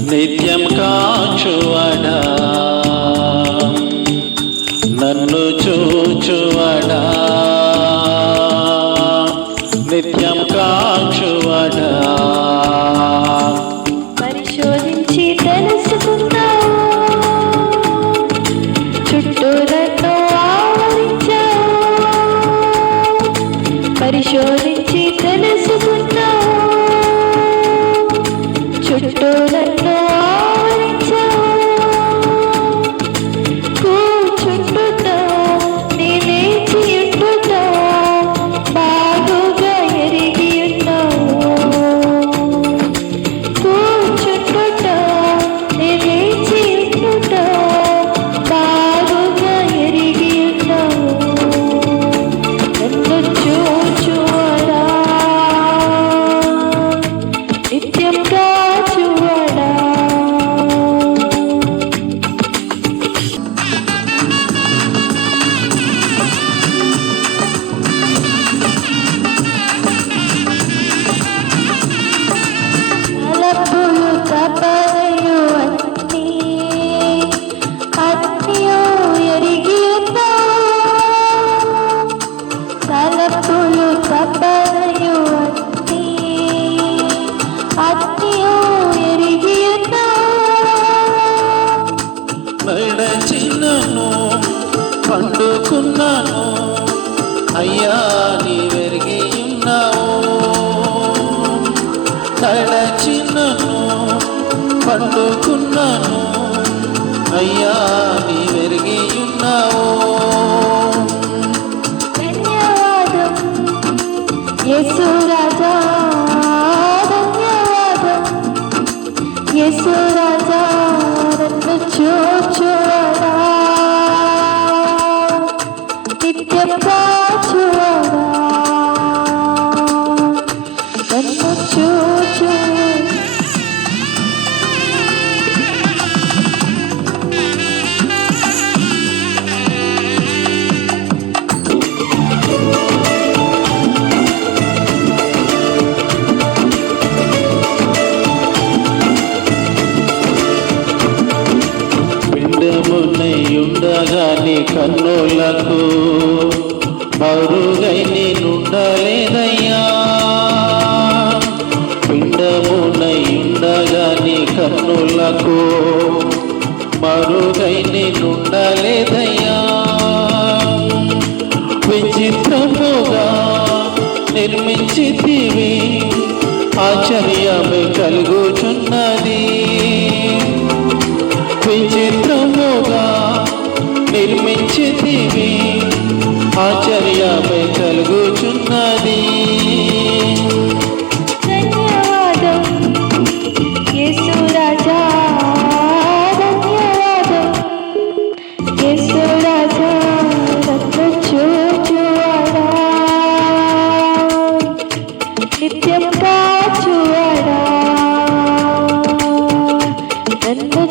నిత్యం కాచువడా. నన్ను చూచువడా. నిత్యం కాచువడా. పరిశోధించి తెలుసుకున్నావు చుట్టూలతో పరిశోధించి చుట్టూలతో ఆవరించావు పండుకున్నాను అయ్యా నీ వెరిగి ఉన్నావు? తడచినను పండుకున్నాను? అయ్యా నీ వెరిగి ఉన్నావు? ధన్యవాదం. యేసు రాజా ధన్యవాదం. యేసు పిండమునయుండగా కన్నులకు మరుగై నేనుండలేదయ్యా పిండమునయుండగా నీ కన్నులకు మరుగై నేనుండలేదయ్యా విచిత్రముగా నిర్మించితివి ఆచర్య నిర్మించితివి. ఆశ్చర్యమే కలుగుచున్నది. ధన్యవాదం. యేసు రాజా ధన్యవాదం. యేసు రాజా నన్ను చూచువాడా నిత్యం కాచువాడా. నన్ను